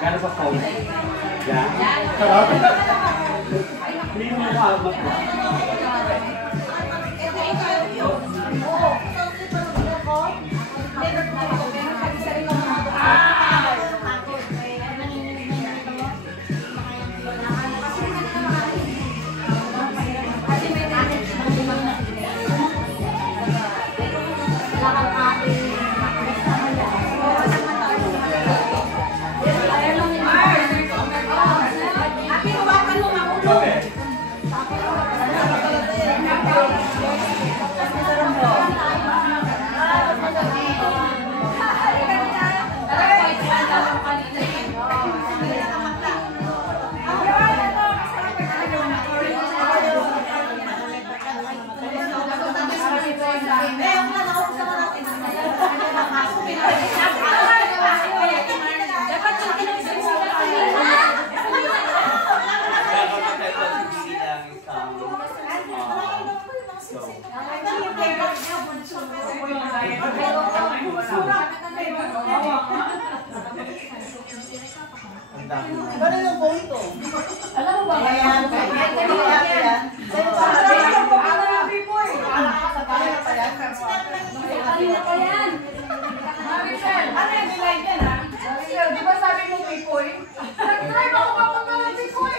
Gano'n sa phone? Yeah? Sarap? Hindi mo makaabot. Ano yung punto? Alam mo ba? Ayan. Kanina pa yan. Maricel, ano yung nilike yan ha? Maricel, di ba sabi mo Pipoy? Nag-drive ako papunta ng Pipoy.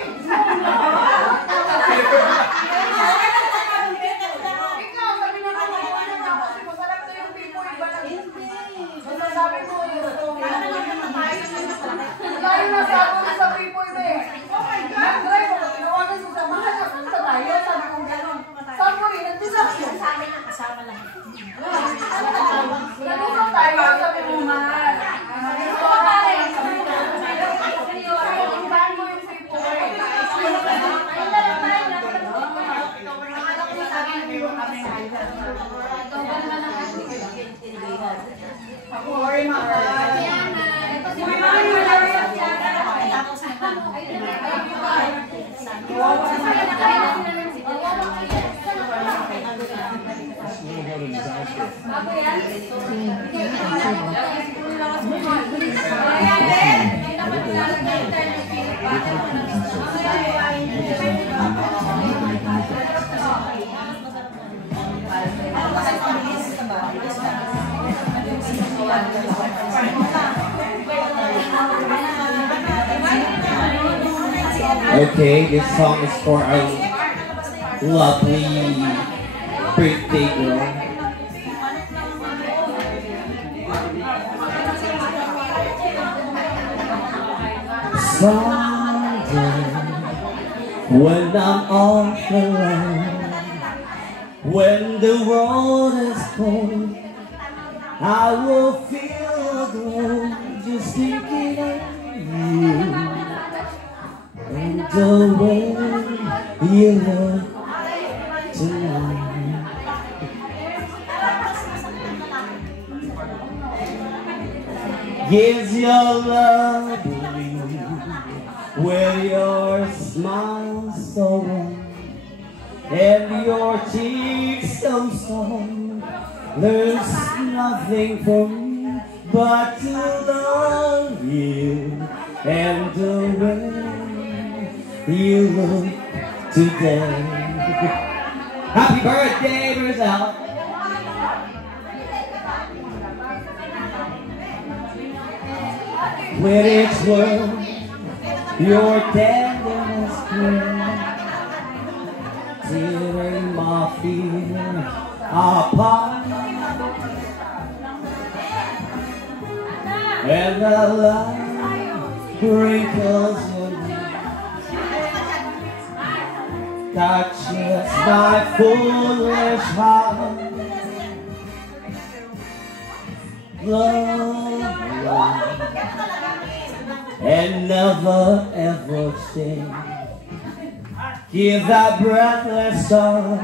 Ikaw, sabi na ka maliwanag na ako kasi masarap na yung Pipoy. Basta sabi mo yun. Tayo na sa ako sa Pipoy ba eh. Oh my God! Nag-drive ako. Tinawagan ko sa mahal na punta tayo. Sabi ko gano'n. Sabi mo rin, nag-desisyon. Sa amin ang kasama lang. Nag-usap tayo. Sabi mo mahal. Ito pare. Saan mo yung Pipoy? Ako, sorry mahal. Okay, this song is for our lovely birthday girl. Someday, when I'm all alone, when the world is cold, I will feel a glow just thinking of you. And the way you look tonight, gives your love away with your smile so warm and your cheeks so soft. There's nothing for me but to love you and the way you look today. Happy birthday, Brazil! With each word, your tenderness clear, tearing my fear apart, and the light wrinkles touches my foolish heart. Love, love, and never ever change. Hear that breathless song,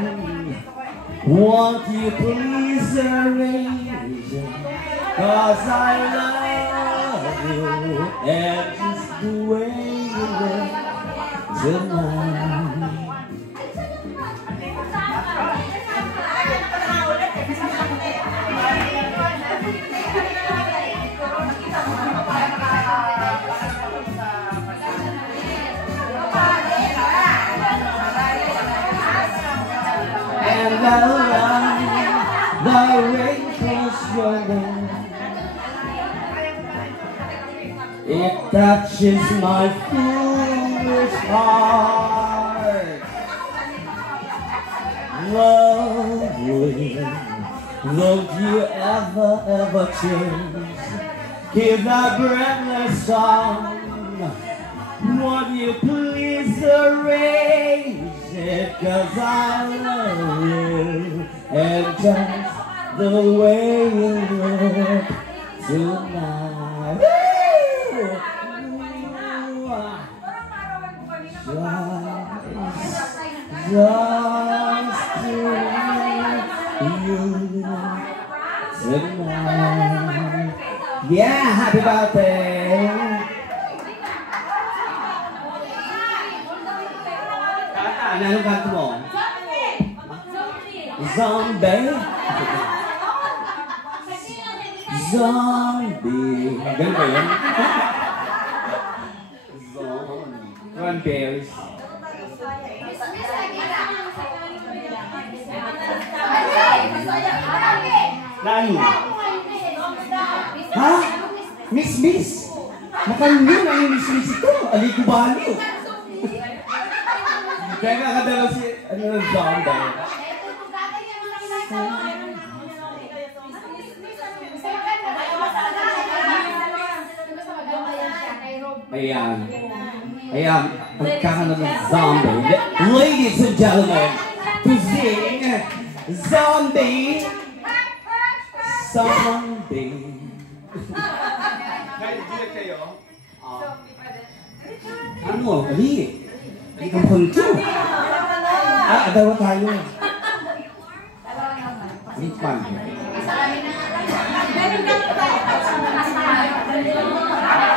won't you please arrange it? 'Cause I love you, and just the way you look tonight. And the rain falls your way. It touches my foolish heart. Lovely, don't you ever change. Give that breathless song, won't you please arrange it? 'Cause I love you, and just the way you look tonight. Just to you tonight. Yeah, happy birthday. Anong kanto mo? Zombie. Zombie. Ganun ba yun? Zombie. Cranberries. Nani? Ha? Miss? Nakalun ang yung miss ito. Alikubalo. Kaya nakadala si, zombie. Ayan, magkakaroon ng zombie. Ladies and gentlemen, to sing Zombie. Guys, duet kayo. Ano? Ali. Ali kang punto. Dalawa tayo. Ali pan.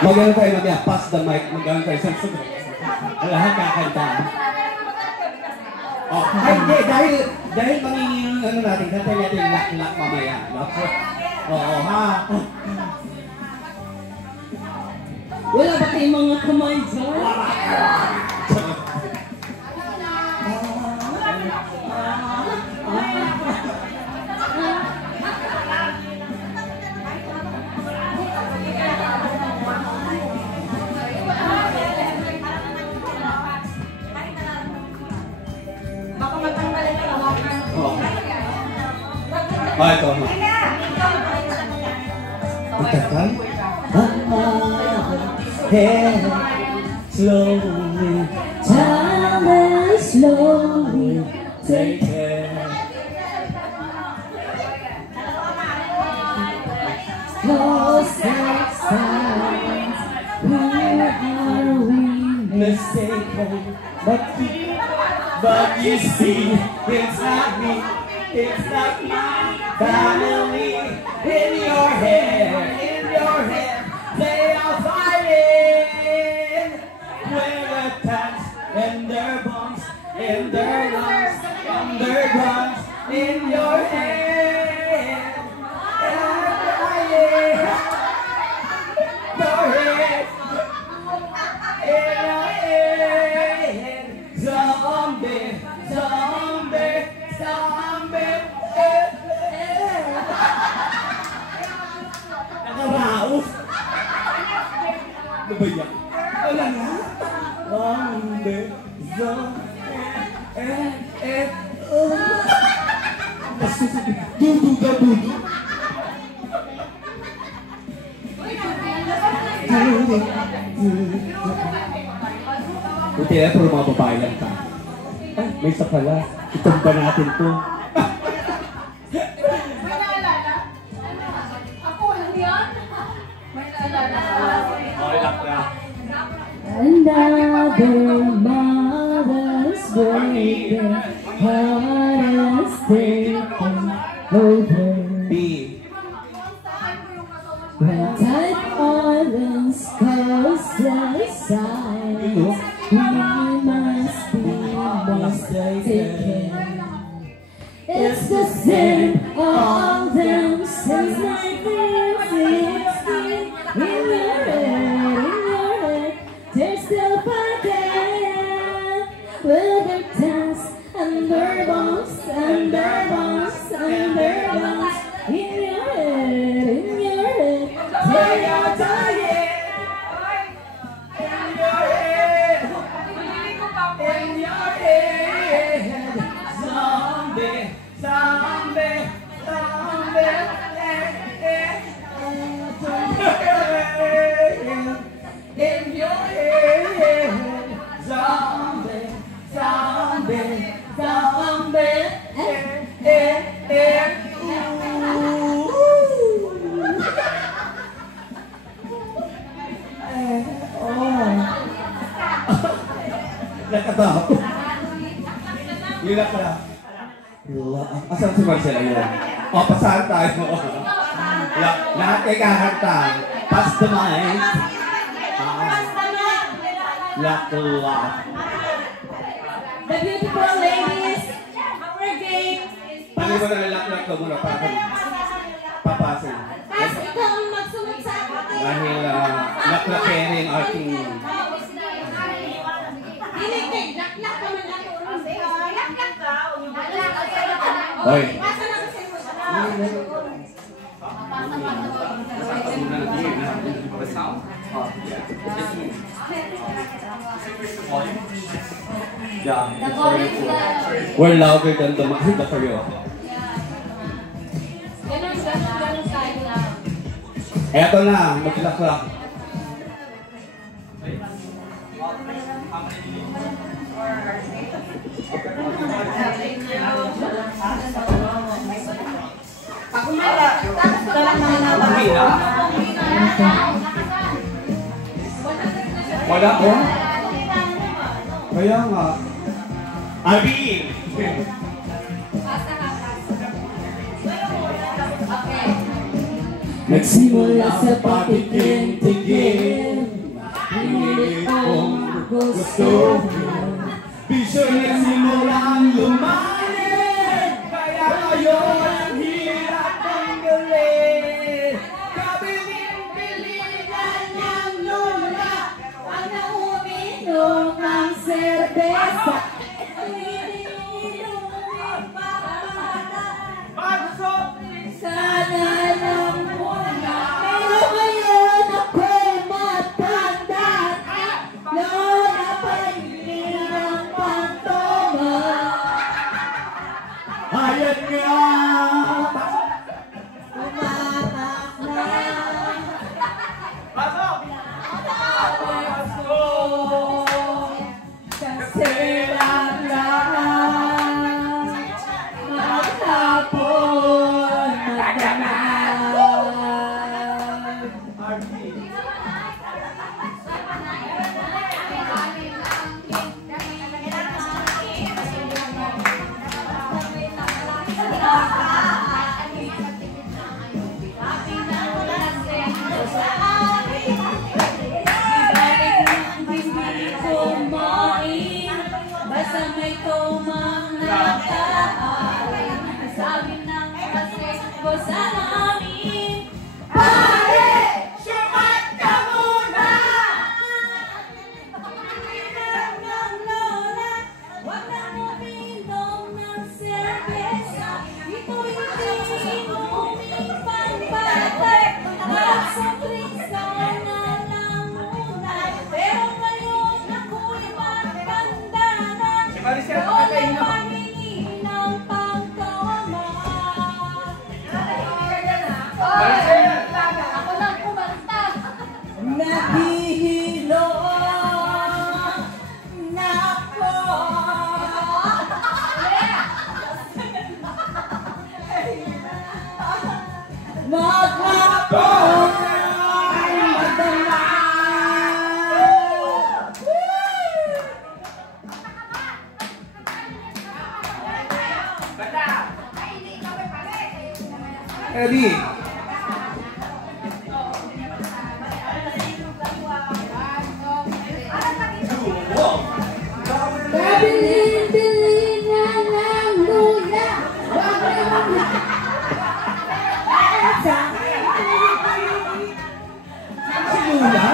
Magano tayo mamaya, pass the mic, magano tayo sa sunod. Lahat kakanta. Ay, hindi, dahil manginginom ano natin, kantay natin lak mamaya. Oo, ha? Wala ba kayong mga kamay dyan? Ito. Magkakal? Head slowly, time and slowly, take care. Close that silence, where are we mistaken? But you see, it's not me, it's not my family. In your head, they are fighting. With their tats and their bombs, in their lungs, and their guns, in your head. They're fighting. Your head, in your head. Zombie. Nakaraos. Ano ba yan? Wala nga. Dudu. Buti na, puro mga babae lang ka. May isa pala. Itumba natin to. May naalala? Ako, ano yan? May naalala? Okay lang na. Another Mother's Day, hardest day over. B. When time islands coast aside, we must be mistaken. It's the same, all them since 1960. In your head, they're still forget. Will they dance under bombs, under bombs, under bombs? In your head, they are dying. In your head, zombie, zombie, zombie, in your head, zombie, zombie, zombie, Nakatawa. Lila pala. Asan si Marcela yun? O, pasahan tayo. Lahat ay kakanta. Pass the mic. Lock the lock. The beautiful ladies, our game is Pali mo na lock ka muna para papasin. Pass, ikaw ang magsunod sa akin. Dahil lock-lockeri ang ating... Dinig, laklak ka man ako. Hoy. Pasa na kasi mo siya. We're louder than the karaoke. Ganun style lang. Eto na, maglaklak. Wala ko? Kaya nga. Abi! Nagsimula sa patikim-tikim, hindi kong gusto. Bisyo nagsimulang lumanin, kaya ngayon ang hirap tanggalin. Kabiling-biligan niyang lula, Pag nauminom ng serbesa, sana lang muna. Pero ngayon ako'y matanda, lola paligid ng pantoma. ayan nga! Umatak na. Kasi lang maghapon magdamag. Ready? Pabilin-bilin na ng luya. Wag na Lula?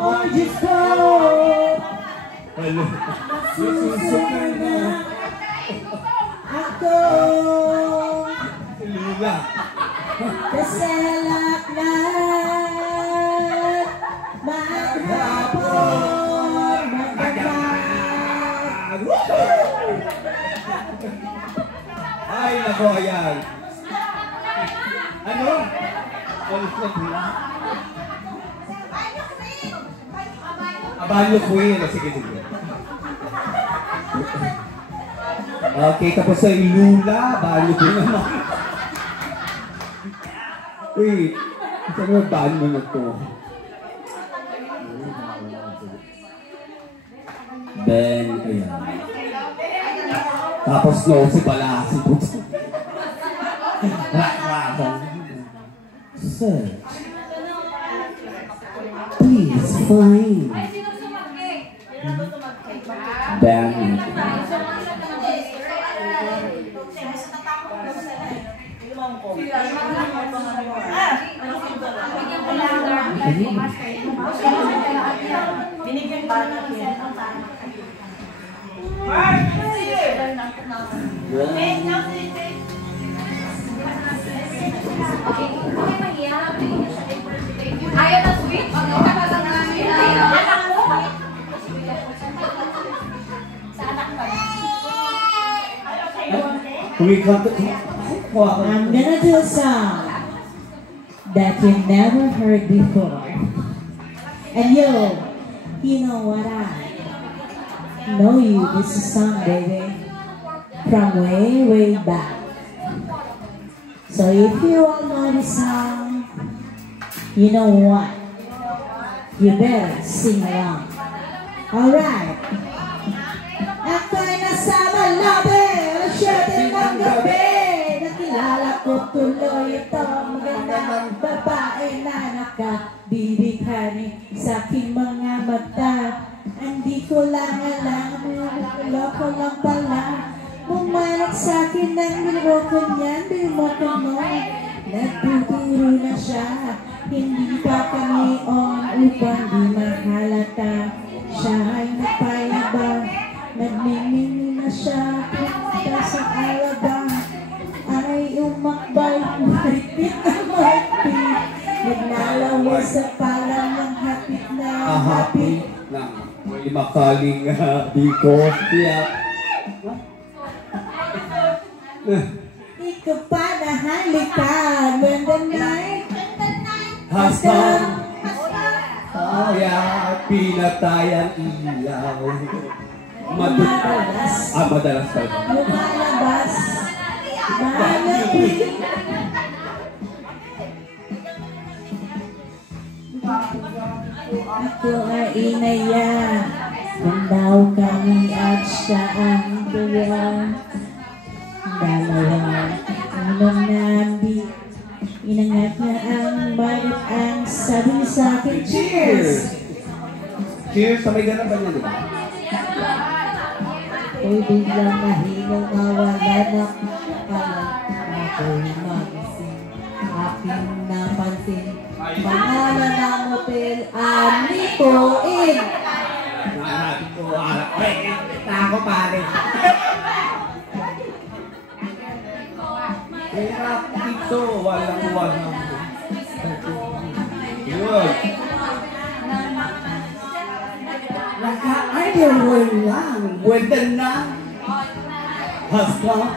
Oh, Diyos ko, Hello. susukay na ako. Lula. Kasalak na maghapon, magdamag. Ay, nako, ayan. Ano? Alis na po. Abanyo Queen. Sige, sige. Okay, tapos sa Lula. Abanyo Queen naman. Wait. Saan yung ban mo na to? Ben, ayan. Tapos no, si Palasi po. Sir, please find Ben. Binigyan pa natin. Ayaw na sweet? Anak mo? Sa anak ba? I'm gonna do a song that you never heard before. And you know what, I know you. This is a song, baby, from way, way back. So if you all know this song, you know what? You better sing along. Alright. Ako'y nasa Malabe, alas 7 ng gabi. Nakilala ko tuloy ito, magandang babae na nakabibigani sa aking mga mata. Hindi ko lang alam, loko lang pala. Pumanak sa akin ng niloko niyan, binumoko mo. Nagtuturo na siya, hindi pa kami on upang di mahalata. Siya ay nagpayabang, nagmimini na siya, punta sa alabang. Ay umakbay, mahigpit na mahigpit. Naglalawas sa palang ng hapit na hapit. Lang, may makaling biko. Yeah. Ikaw pa na halikan when the night Has come. Kaya pinatayan ilaw. Madalas. Madalas tayo. Lumalabas, malapit. Ako ay inaya, kung daw kami at siya ang tuwa. Dalawa, unang nabi, inangat na ang balit ang sabi sa akin, cheers! Cheers! Sabay ganun ba niya, di ba? Uy, biglang mahinaw mawala na pala. Ako'y magising, aking napansin. Pangalan ng hotel, Anitoin. Nahanapin ko, ako pare. Kaya ito, walang. Yun. Naka-idol mo lang. When the night has come.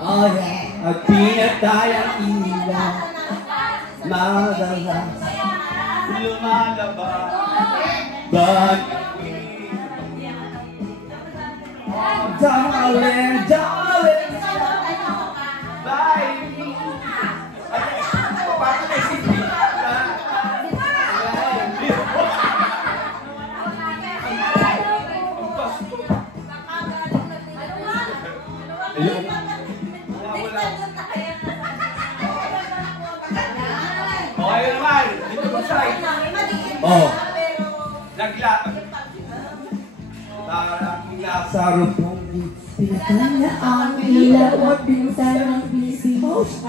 Oh yeah. At pinatayang ilaw. Madalas. Lumalabas. Darling, darling. Bye. Ayun. Okay naman. Dito po siya. Oh. Nagla. Lazaro po. Pinakala ang ilaw at bintana ng busy house.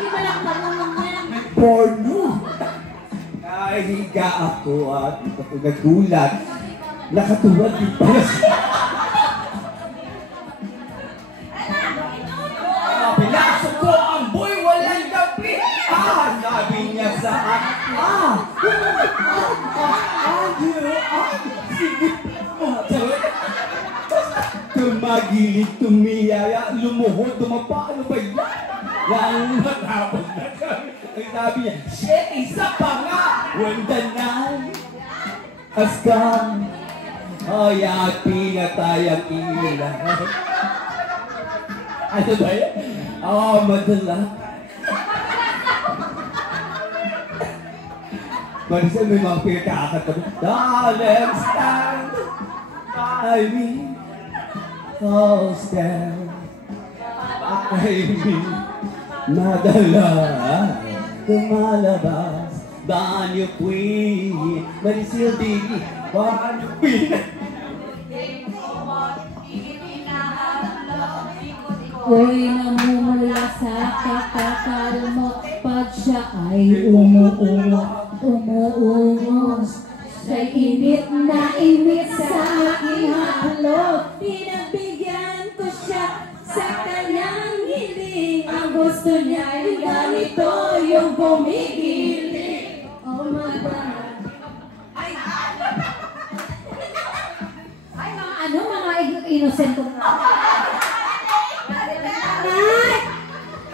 Di ba lang marunong yan? Porno. Higa ako at nagulat. Nakatuwad din pala siya. Pinasok ko ang boy, walang gabi. Sabi niya sa akin. Sige. Tumagilig, tumiyaya, lumuhod, tumapa. Ano ba yan? Yan matapos na kami. Ang sabi niya, shit, isa pa nga! When the night has come, oh, yan, pinatay ang ilaw. Ano ba yan? Oh, madala. Minsan may mga pinakakatabi, darling, stand by me. Oh, stand by me. Madala, tumalabas. Banyo Queen, Maricel Diggy, Banyo Queen. Uy, namumula sa kakakalmot pag siya ay umuungos. Siya'y init na init sa aking haplo. Pinagbigyan ko siya sa kanyang hiling. Ang gusto niya ay ganito yung pumigiling. Oh my God. Ay, mga innocent ko.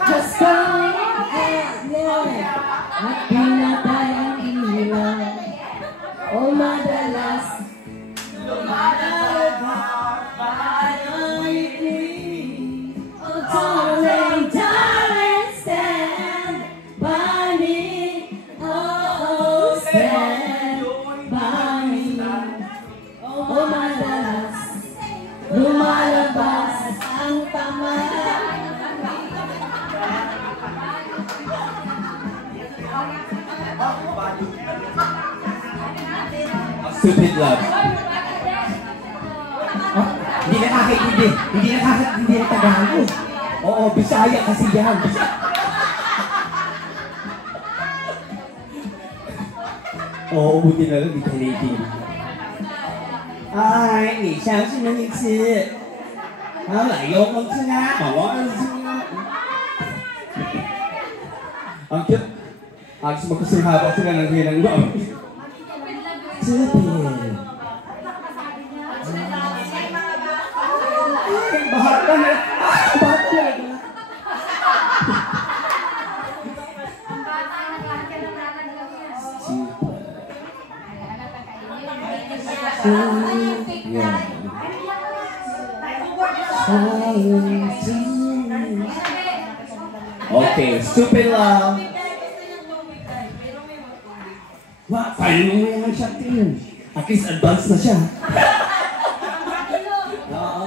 Just going out there. At pinatay ang ilaw. O madalas lumalabas ang ngiti. Oh darling, darling, stand by me. Oh, stand by me. O madalas lumalabas ang pamahalaan. Stupid love. Oh, hindi nakakaintindi. Hindi nakakaintindi ang Tagalog. Oo, Bisaya kasi yan. Oo, buti na lang, di ka native. Ay, 你相信了一次。好了，有梦之啊，我是。Ang cute. Agos magkasunghaba sila ng hinang doon. Stupid. Bahar ka na. Bahar ka na. Okay, stupid love. Wah, kaya mo yung shot yun. At least advance na siya. Oo.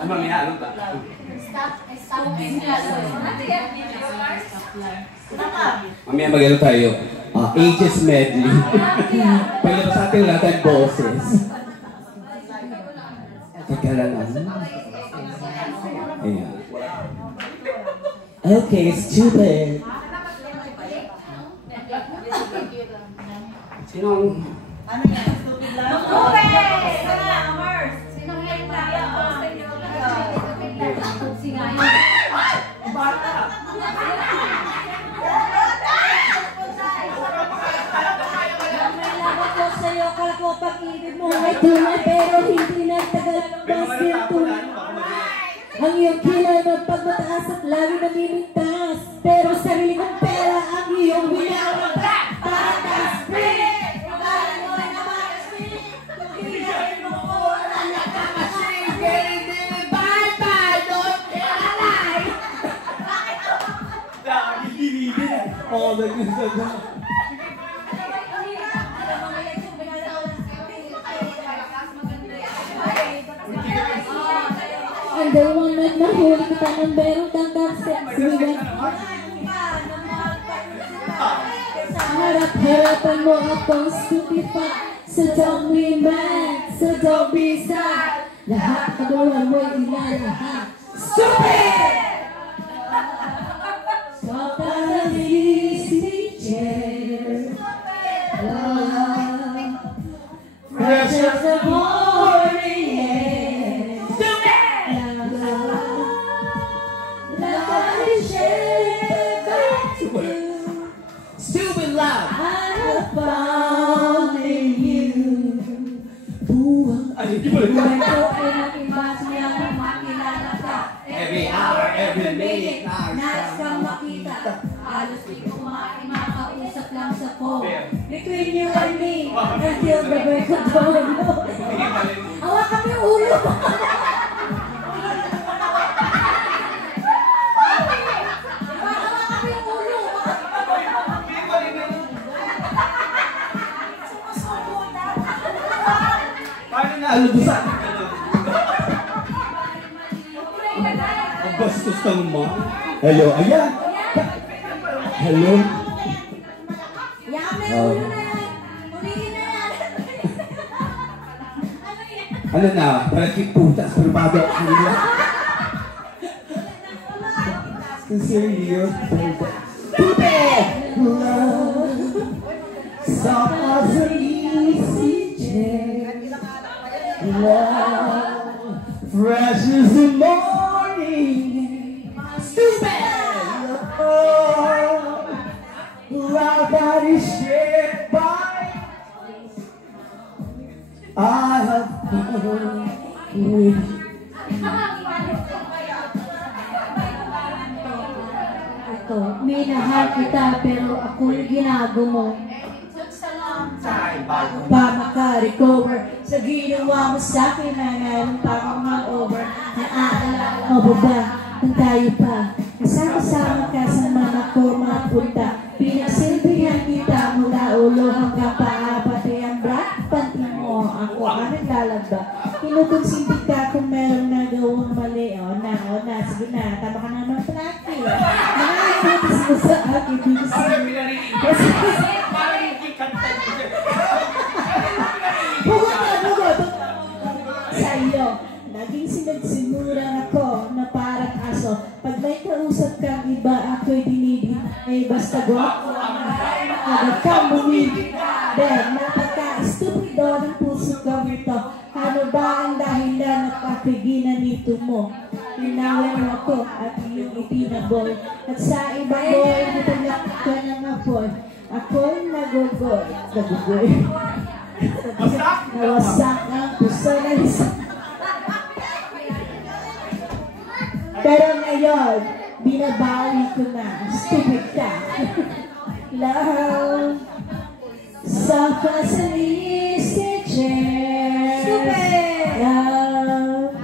Mamaya, ano ba? Mamaya mag-ano tayo. Ages medley. Paglabas sa ating lahat ang boses. Teka lang. Ayan. Okay, stupid. Sinong? Ano yan? Stupid lang? Pag-ibig mo ay tunay pero hindi nagtagal mas din tunay. Ang iyong kilay magpagmataas at lagi namimintas. Pero sarili kong pera ang iyong winawag. Patas, free! Kagalan mo ay naman-free. Kung hinahin mo ko, wala nakakasing. Very bad, bad, don't alay. Oh, nag-isa na. the one na nahuli kita ng meron kang kapsiksigan. Sa harap-harapan mo akong stupefy. So don't be mad, so don't be sad. Lahat kagawa mo ilalahat. Stupid! So easy, fresh as the morning air. Stupid! Nobody shared back to you. Stupid love! I have found in you. Ay, di ba? Kwento ay nag-iba siya na makilala ka. Every hour, every minute, nais kang makita. Halos di ko makausap lang sa phone. Between you and me, until the break of dawn. Awa kami yung ulo mo. Awa kami yung ulo mo. Paano na aludusan? Ang bastos ng mo. Hello, ayan. Hello. Yan na yung ulo na yan. Ulihin na yan. Ano na? Parang kiputas, pero bago ang ila. Sincerely, stupid! Love, soft as an easy chair. Love, fresh as the morning. Stupid! Love that is shared by I have found with Ito, minahal kita pero ako yung ginago mo. Pa maka-recover sa ginawa mo sa akin na meron pa akong hangover. Naaalala mo ba kung tayo pa kasama-sama ka sa mga ko mapunta. Pinagsilbihan kita mula ulo hanggang paa, pati ang bra, panty mo. Ako ang naglalaba. Kinukonsinti ka kung meron nagawang mali. O na, sige na, tama ka naman plaki. Nakakainis mo sa akin, dito sa Bugot. Sa iyo, naging sinagsimuran ako na parang aso. Pag may kausap kang iba, ako'y dinidin. Eh, basta guwapo ang huwag kang bumibig. Then, napaka-stupido ng puso kang ito. Ano ba ang dahilan at kapiginan nito mo? Tinawin mo ako at iyong itinaboy. At sa ibang boy, natulak ka ng apoy. Ako'y nagugoy. Nawasak ang puso na isa. Pero ngayon, binabawi ko na. Stupid ka. Love, soft as an easy chair. Stupid! Love,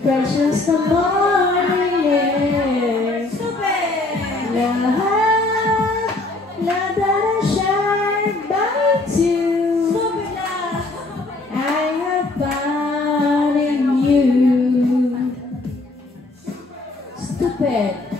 fresh as the morning air. Stupid! Love, love that I shine by you. Stupid love! I have found in you. Stupid.